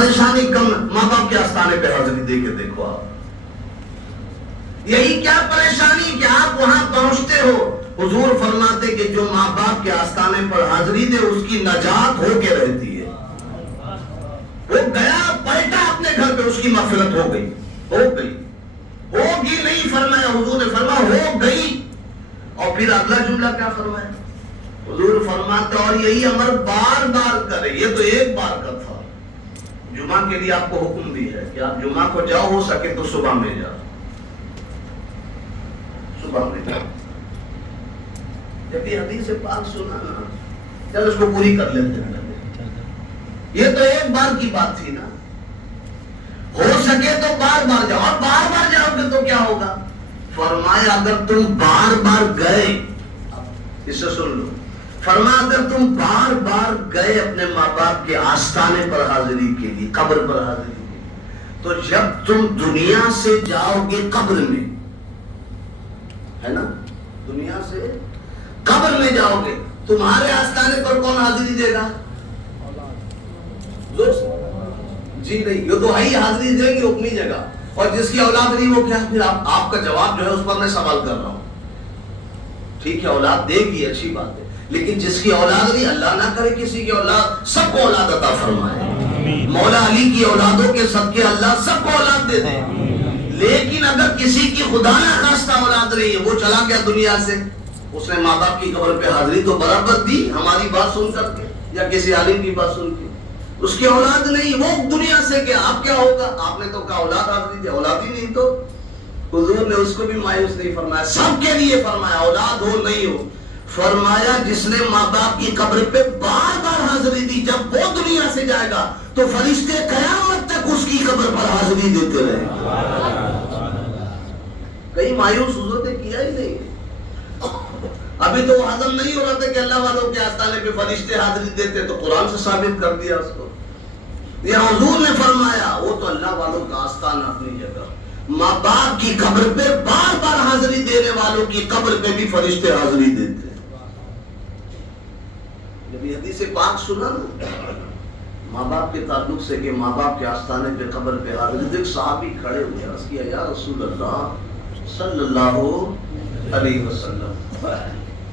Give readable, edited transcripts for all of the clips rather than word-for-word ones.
پریشانی کم، ماں باپ کے آستانے پہ حاضری دے کے دیکھو آپ، یہی کیا پریشانی کہ آپ وہاں پہنچتے ہو، حضور فرماتے کہ جو ماں باپ کے آستانے پر حاضری دے اس کی نجات ہو کے رہتی ہے، وہ گیا پلٹا اپنے گھر پہ، اس کی مغفرت ہو گئی، ہوگی نہیں فرمایا، حضور نے فرمایا ہو گئی۔ اور پھر اگلا جملہ کیا فرمایا؟ حضور فرماتے اور یہی امر بار بار کرے، یہ تو ایک بار کا تھا، جمعہ کے لیے آپ کو حکم بھی ہے کہ آپ جمعہ کو جاؤ، ہو سکے تو صبح میں جاؤ، صبح میں جاؤ۔ جب یہ حدیث پاک سنا نا، چل اس کو پوری کر لیتے ہیں، یہ تو ایک بار کی بات تھی نا، ہو سکے تو بار بار جاؤ، اور بار بار جاؤ گے تو کیا ہوگا؟ فرمایا اگر تم بار بار گئے، اسے سن لو، فرمایا اگر تم بار بار گئے اپنے ماں باپ کے آستانے پر حاضری کے لیے، قبر پر حاضری کے لیے، تو جب تم دنیا سے جاؤ گے قبر میں، ہے نا، دنیا سے قبر میں جاؤ گے، تمہارے آستانے پر کون حاضری دے گا؟ جی نہیں، یہ تو ہی حاضری دیں گے اپنی جگہ، اور جس کی اولاد نہیں وہ کیا؟ پھر آپ کا جواب جو ہے اس پر میں سوال کر رہا ہوں، ٹھیک ہے اولاد دے گی اچھی بات ہے، لیکن جس کی اولاد نہیں، اللہ نہ کرے کسی کی اولاد، سب کو اولاد عطا فرمائے، مولا علی کی اولادوں کے صدقے اللہ سب کو اولاد دے دے، لیکن اگر کسی کی خدا نہ خواستہ اولاد رہی ہے، وہ چلا گیا دنیا سے، اس نے ماں باپ کی قبر پہ حاضری تو برابر دی ہماری بات سن کر کے یا کسی عالم کی بات سن کے، اس کی اولاد نہیں، وہ دنیا سے گیا، اب کیا ہوگا؟ آپ نے تو کہا اولاد حاضری دی، اولاد ہی نہیں تو حضور نے اس کو بھی مایوس نہیں فرمایا، سب کے لیے فرمایا اولاد ہو نہیں ہو، فرمایا جس نے ماں باپ کی قبر پہ بار بار حاضری دی، جب وہ دنیا سے جائے گا تو فرشتے قیامت تک اس کی قبر پر حاضری دیتے رہے، کہیں مایوس حضور نے کیا ہی نہیں۔ ابھی تو وہ ہضم نہیں ہو رہا تھا کہ اللہ والوں کے آستانے پہ فرشتے حاضری دیتے، تو قرآن سے ثابت کر دیا اس کو، یہ حضور نے فرمایا وہ تو اللہ والوں کا آستانہ اپنی جگہ، ماں باپ کی قبر پہ بار بار حاضری دینے والوں کی قبر پہ بھی فرشتے حاضری دیتے۔ جب یہ حدیث پاک سنا نا ماں باپ کے تعلق سے کہ ماں باپ کے آستانے پہ قبر پہ حاضری، دیکھ صحابی کھڑے ہوئے، عرض کیا یا رسول اللہ صلی اللہ علیہ وسلم،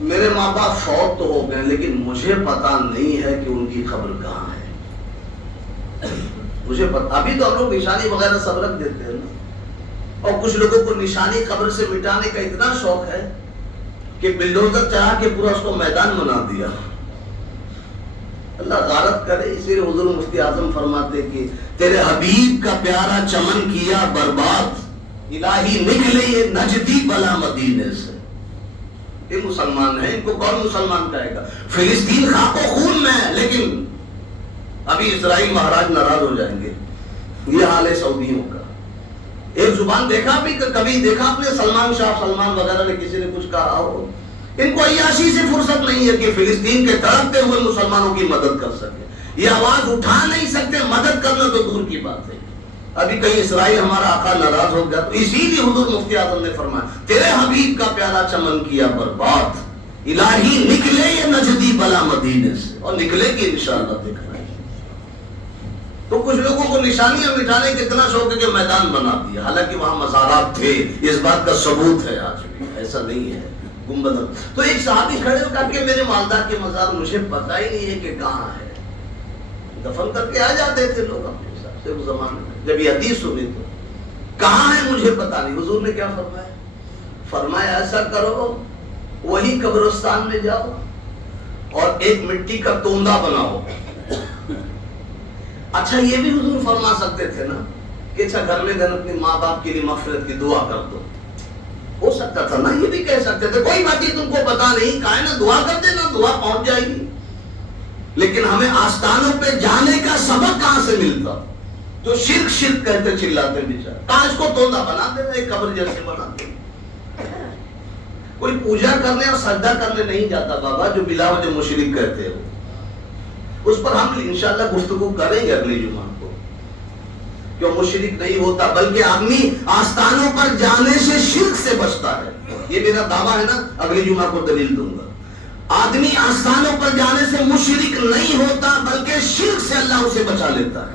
میرے ماں باپ فوت تو ہو گئے لیکن مجھے پتا نہیں ہے کہ ان کی قبر کہاں ہے، مجھے پتا، ابھی تو ہم لوگ نشانی وغیرہ سب رکھ دیتے ہیں نا، اور کچھ لوگوں کو نشانی قبر سے مٹانے کا اتنا شوق ہے کہ بلڈوزر چڑھا کے پورا اس کو میدان بنا دیا، اللہ غارت کرے۔ اسی لیے حضور مفتی اعظم فرماتے کہ تیرے حبیب کا پیارا چمن کیا برباد، الہی نکلے یہ نجدی بلا مدینے سے، یہ مسلمان ہیں، ان کو کون مسلمان کہے گا؟ فلسطین خاک و خون میں ہے، لیکن ابھی اسرائیل مہاراج ناراض ہو جائیں گے، یہ حال ہے سعودیوں کا۔ ایک زبان دیکھا بھی کبھی دیکھا آپ نے سلمان شاہ سلمان وغیرہ نے کسی نے کچھ کہا ہو؟ ان کو عیاشی سے فرصت نہیں ہے کہ فلسطین کے تڑپتے ہوئے مسلمانوں کی مدد کر سکے، یہ آواز اٹھا نہیں سکتے، مدد کرنا تو دور کی بات ہے۔ ابھی کہیں اسرائیل ہمارا آقا ناراض ہو گیا تو اسی لیے حضور مفتی اعظم نے فرمایا تیرے حبیب کا پیارا چمن کیا برباد، الہی نکلے یہ نجدی بلا مدینے سے، اور نکلے گی انشاءاللہ دیکھنا۔ تو کچھ لوگوں کو نشانیاں مٹانے کا اتنا شوق ہے کہ میدان بنا دیا، حالانکہ وہاں مزارات تھے، اس بات کا ثبوت ہے آج بھی، ایسا نہیں ہے گنبد۔ تو ایک صحابی کھڑے ہو کہا کہ میرے والدہ کے مزار مجھے پتہ ہی نہیں ہے کہ کہاں ہے، دفن کر کے آ جاتے تھے لوگ اپنے حساب سے اس زمانے میں، جب یہ حدیث سنی تو کہاں ہے مجھے پتہ نہیں۔ حضور نے کیا فرمایا؟ فرمایا ایسا کرو وہی قبرستان میں جاؤ اور ایک مٹی کا توندہ بناؤ۔ اچھا یہ بھی حضور فرما سکتے تھے نا کہ اچھا گھر میں اپنی ماں باپ کے لیے مغفرت کی دعا کر دو، ہو سکتا تھا نا، یہ بھی کہہ سکتے تھے کوئی بات نہیں تم کو پتا نہیں، کہا نا دعا کر دینا، دعا پہنچ جائے گی۔ لیکن ہمیں آستانوں پہ جانے کا سبق کہاں سے ملتا؟ جو شرک شرک کہتے چلاتے بیچارے، کہاں اس کو توندہ بنا دینا، ایک قبر جیسے بنا دینا۔ کوئی پوجا کرنے اور سجدہ کرنے نہیں جاتا بابا، جو بلا وجہ مشرک کہتے ہو، اس پر ہم انشاءاللہ گفتگو کریں گے اگلی جمعہ کو، کہ مشرک نہیں ہوتا بلکہ آدمی آستانوں پر جانے سے شرک سے بچتا ہے، یہ میرا دعویٰ ہے نا، اگلی جمعہ کو دلیل دوں گا۔ آدمی آستانوں پر جانے سے مشرک نہیں ہوتا بلکہ شرک سے اللہ اسے بچا لیتا ہے۔